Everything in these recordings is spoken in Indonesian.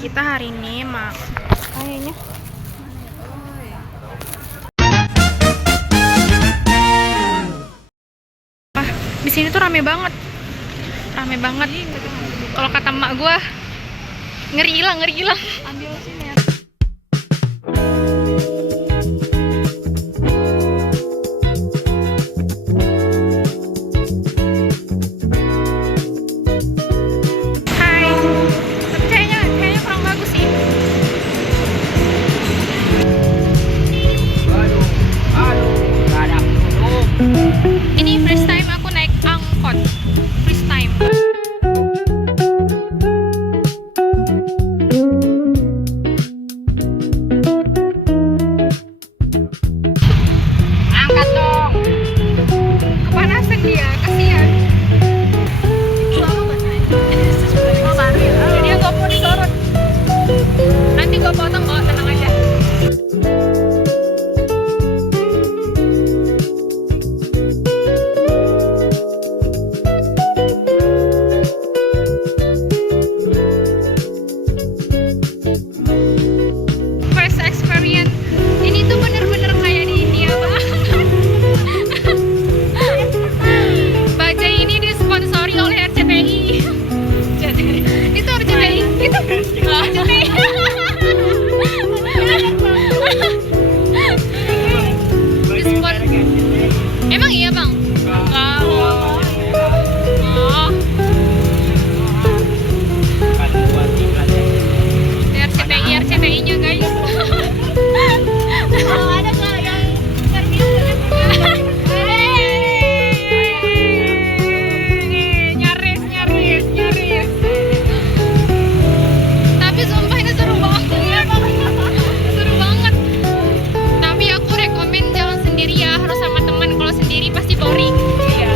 Kita hari ini kayaknya di sini tuh rame banget. Kalau kata emak gua ngeri hilang. Ambil sini ya. Hai. Tapi kayaknya kurang bagus sih. Ini first time aku naik angkot. First time. Angkat dong. Kepanasan dia, kasihan. Dia gak mau disorot. Nanti gua potong kok, tenang aja. First experience. Ini tuh bener-bener kayak di India banget. Bajaj ini disponsori oleh RCTI. Itu RCTI. Itu RCTI. Emang iya bang? Enggak. Oh. RCTI-nya guys. Ada nggak yang nyaris. Tapi sumpah ini seru banget. Tapi aku rekomen jangan sendiri ya, harus sama teman. Kalau sendiri pasti boring. Iya.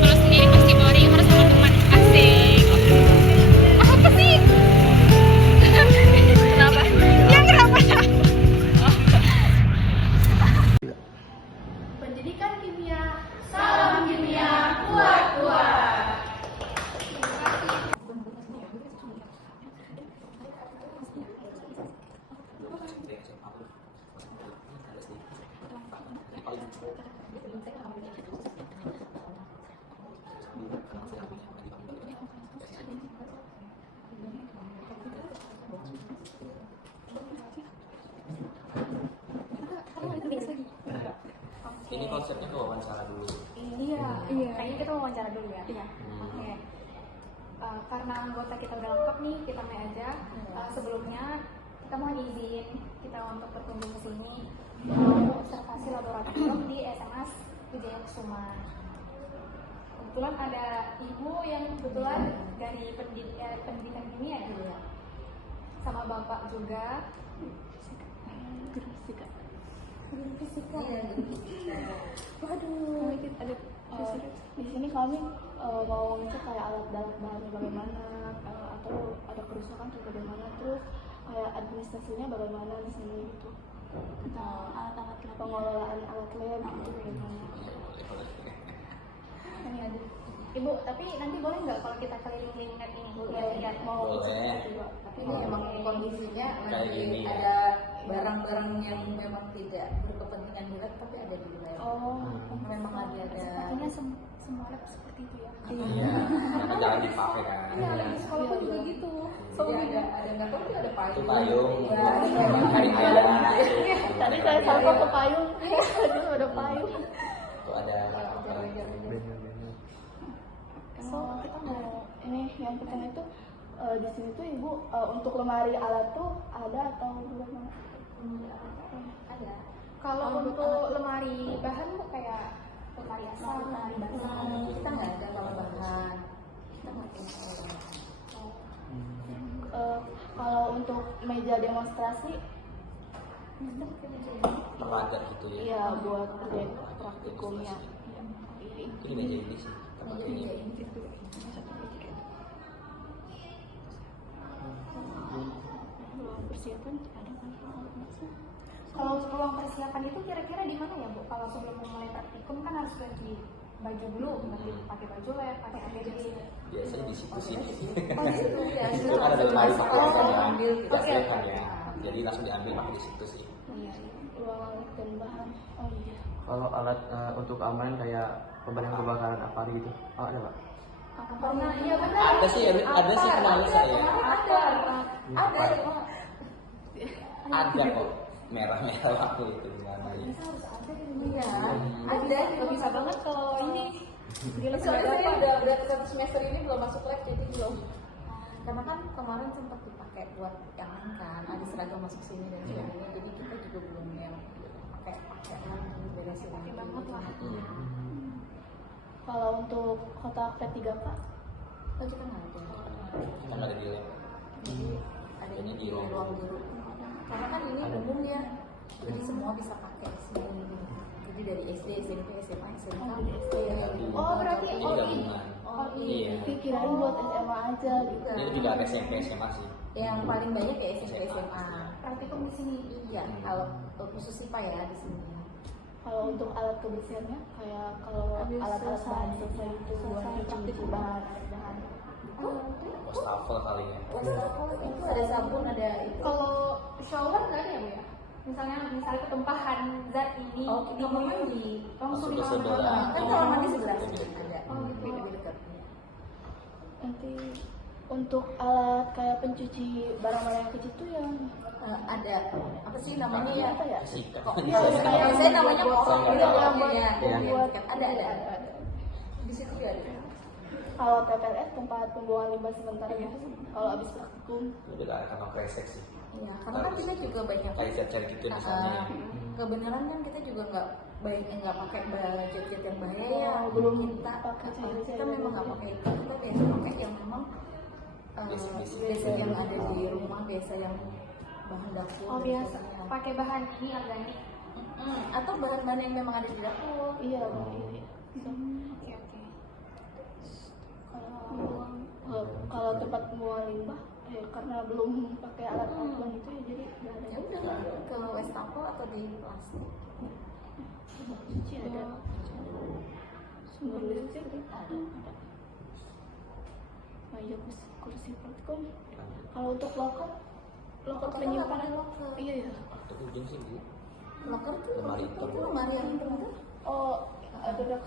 Kalau sendiri pasti boring, harus sama teman. Asik. Apa sih? Kenapa? Ya kenapa? Pendidikan kimia, salam kimia, kuat-kuat. Ini konsepnya ke wawancara dulu. Iya. Kayaknya kita wawancara dulu ya. Iya. Oke. Karena anggota kita udah lengkap nih, kita mulai aja. Sebelumnya kita mohon izin kita untuk berkunjung ke sini mau observasi laboratorium di SMS Wijaya Kusuma. Kebetulan ada ibu yang kebetulan dari pendidikan kimia ya, sama bapak juga. Fisika. Waduh, ada Di sini kami mau ngecek kayak alat bahannya bagaimana, atau ada kerusakan atau bagaimana, terus kayak administrasinya bagaimana di sini gitu. Alat-alat pengelolaan alat lab gitu bagaimana. ini ada. Ibu, tapi nanti boleh nggak kalau kita keliling-keliling ini Bu, lihat mau Boleh. juga. Tapi ini memang kondisinya Kayak lagi gini ya. ada barang-barang yang memang tidak berkepentingan berat tapi ada di lab. Memang lagi ada. Sepertinya semua lab seperti itu ya. Iya. Karena jangan dipakai kan. Iya, di sekolah pun juga gitu. Jadi ada nggak tahu tuh ada payung. Itu payung. Ya, Hari ayam. Tadi saya sangka ke payung, tadi ada payung. Itu ada apa? So kita mau ini yang pertama itu di sini tuh ibu untuk lemari alat tuh ada atau bagaimana? Ada. Kalau untuk lemari bahan Bu kayak lemari asal, lemari basah. Kita nggak ada kalau bahan. Kita nggak punya kalau bahan. Kalau untuk meja demonstrasi, Lembaga gitu ya. iya buat kerjain praktikumnya. Ini meja ini sih. Tempat ini. Persiapan ada kan? Kalau ruang persiapan itu kira-kira di mana ya Bu? Kalau sebelum memulai praktikum kan harus ganti baju dulu, nanti pakai baju lab, pakai APD. Biasanya di situ sih. Oh di situ ya. Itu kan ada lemari pakaian ya, Ambil kita Oke. sediakan ya. Jadi langsung diambil pakai di situ sih. Iya, ruang alat dan bahan. Oh iya. Kalau alat untuk keamanan kayak pemadam kebakaran apa gitu, oh ada Pak? Pernah, iya benar. Ada sih kenalnya saya. Ada. Ada kok merah-merah waktu itu gimana ya. Iya. Ada. Nggak bisa banget kalau ini. Gila, Soalnya nggak saya dapat. udah satu semester ini belum masuk lab jadi belum. Karena kan kemarin sempat dipakai buat yang lain kan, ada seragam masuk sini dan sebagainya. Jadi kita juga belum yang pakai lagi beresin lagi banget lah. Kalau untuk kotak P3K, Oh kita nggak ada. Kita nggak ada di lab. Jadi ada Ini di di ruang ruang guru. Karena kan ini umum ya, jadi semua bisa pakai sini. Jadi dari SD, SMP, SMA, SMK. Oh, berarti ini oh, gabungan. Oh Iya. pikiran buat SMA aja gitu. Ini juga ada SMP SMA sih. Yang paling banyak ya SMP, SMA. praktikum di sini. Iya, kalau khusus IPA ya di sini. Kalau untuk alat kebersihannya, kayak kalau alat-alat bahan selesai itu buat cuci bahan, bahan. Wastafel kali ya. Itu ada sabun, ada itu. Kalau shower nggak ada ya, Bu ya? Misalnya ketumpahan zat ini Oh, di kamar mandi. langsung Masuk ke di sebelah. Kan kalau mandi sebelah Lebih sini dekat. ada. Oh, gitu. Lebih dekat. Nanti untuk alat kayak pencuci barang-barang yang kecil itu yang Ada apa sih namanya ya? apa ya? Sikat. Kok saya namanya kosong Iya, gitu yang buat Iya. ada. Di situ juga ada. Kalau PPLS tempat pembuangan limbah sementara gitu, kalau habis praktikum. Itu juga ada kantong kresek sih. Iya, karena kan kita juga banyak Kayak cari gitu misalnya. ya. kebenaran kan kita juga nggak pakai jet yang bahaya. Oh, belum kita pakai cairan-cairan. kita memang nggak pakai itu. Kita biasa pakai yang memang Basic-basic. biasa yang ada di rumah, biasa yang bahan dapur. Oh dan biasa sebagainya. pakai bahan ini organik. Atau bahan-bahan yang memang ada di dapur. Iya, iya. Oke oke. Kalau tempat pembuangan limbah, karena belum pakai alat alat itu ya jadi nggak ada. Ya udah ke wastafel atau di plastik. Cuci ada. Sumber listrik ada. Meja kursi praktikum. Kalau untuk loker penyimpanan loker. iya ya. Itu ujung sih Bu. Loker tuh Lemari itu hitam. lemari yang hitam itu. Oh, ada rak.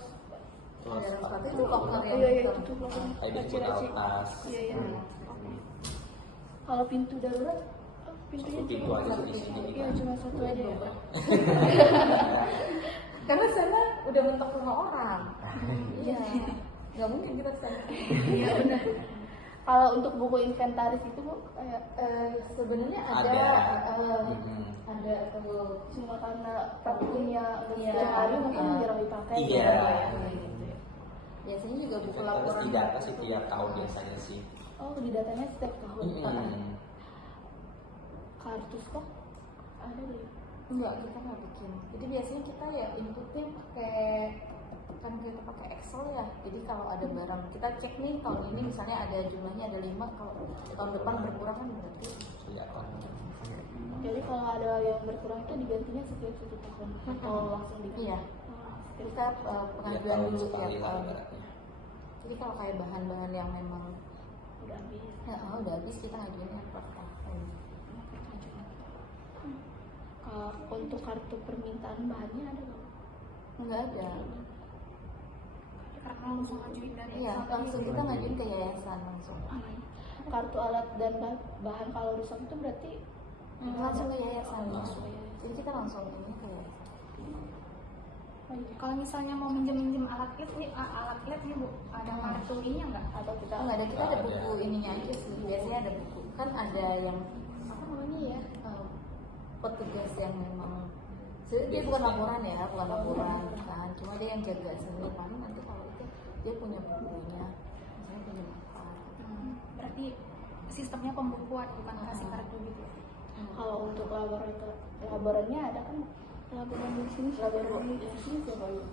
Terus Ada sepatu apa? itu loker yang Iya, hitam. itu tuh loker. Kayak bikin Laci-laci. tas. Iya, iya. Kalau pintu darurat, pintunya Satu pintu aja sih isinya Iya, gitu. cuma satu aja ya. Karena sana udah mentok rumah orang. Iya. Nggak mungkin kita sana. Iya benar. Kalau untuk buku inventaris itu Bu, kayak Sebenarnya Ada. ada tuh. cuma karena praktikumnya Iya. setiap hari mungkin jarang dipakai. Iya. Biasanya juga buku Inventaris laporan. di data sih tiap tahun biasanya sih. Oh, di datanya setiap tahun. Mm-mm. Kartu stok ada deh. Enggak, kita nggak bikin. Jadi biasanya kita ya inputnya kan kita pakai Excel ya. Jadi kalau ada barang kita cek nih tahun ini misalnya ada jumlahnya ada 5, kalau tahun depan berkurang kan berarti. Kelihatan. Jadi kalau ada yang berkurang itu digantinya setiap 1 tahun atau langsung diganti. Iya. Setiap Kita Tiap pengajuan tahun dulu sekali tiap lah tahun. ibaratnya. Jadi kalau kayak bahan-bahan yang memang udah habis. udah habis kita ngajuinnya per tahun. Kalau untuk kartu permintaan bahannya ada nggak? Enggak ada. Karena langsung ngajuin dari Iya, Excel langsung tadi. kita ngajuin ke yayasan langsung. Kartu alat dan bahan kalau rusak itu berarti Langsung ke yayasan. Langsung. Jadi kita langsung ini ke yayasan. Kalau misalnya mau minjem alat lab nih Bu, ada kartu ininya nggak? atau kita Enggak ada, kita ada Ada. buku ininya aja sih. Biasanya ada buku. Kan ada yang apa namanya ya? Petugas yang memang sebenarnya dia bukan laporan ya, bukan laporan kan. Cuma dia yang jaga seni. Paling nanti kalau itu dia punya bukunya. Misalnya punya apa. Berarti sistemnya pembukuan bukan kasih kartu gitu ya? kalau untuk laborannya ada kan laboran di sini siapa lu?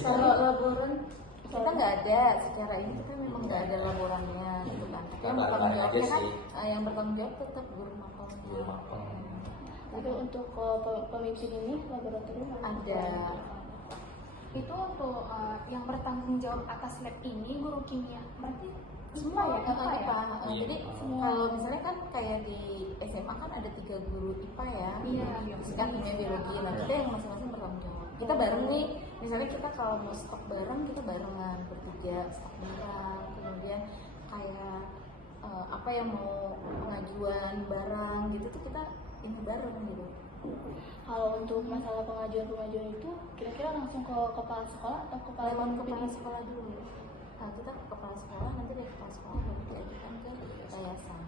Kalau laporan kita nggak ada secara ini, kita memang nggak ada laporannya gitu kan. Tapi yang bertanggung Kabar-kabar jawabnya aja kan, sih. yang bertanggung jawab tetap guru mapel. Guru mapel. Tapi untuk pemimpin ini laboratorium Ada. Itu untuk yang bertanggung jawab atas lab ini guru kimia. Berarti semua ya, IPA ya? IPA. Iya. Jadi kalau misalnya kan kayak di SMA kan ada 3 guru IPA ya, Iya. fisika, kimia, biologi. Nah kita yang masing-masing bertanggung jawab. Kita bareng nih, misalnya kita kalau mau stok bareng kita barengan bertiga stok bareng. Kemudian kayak apa yang mau pengajuan barang gitu tuh kita ini bareng gitu. Kalau untuk masalah pengajuan itu kira-kira langsung ke kepala sekolah atau kepala Lewat kepala pembimbing? sekolah dulu. Nah kita ke kepala sekolah, nanti dari kepala sekolah baru diajukan ke yayasan.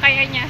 kayaknya.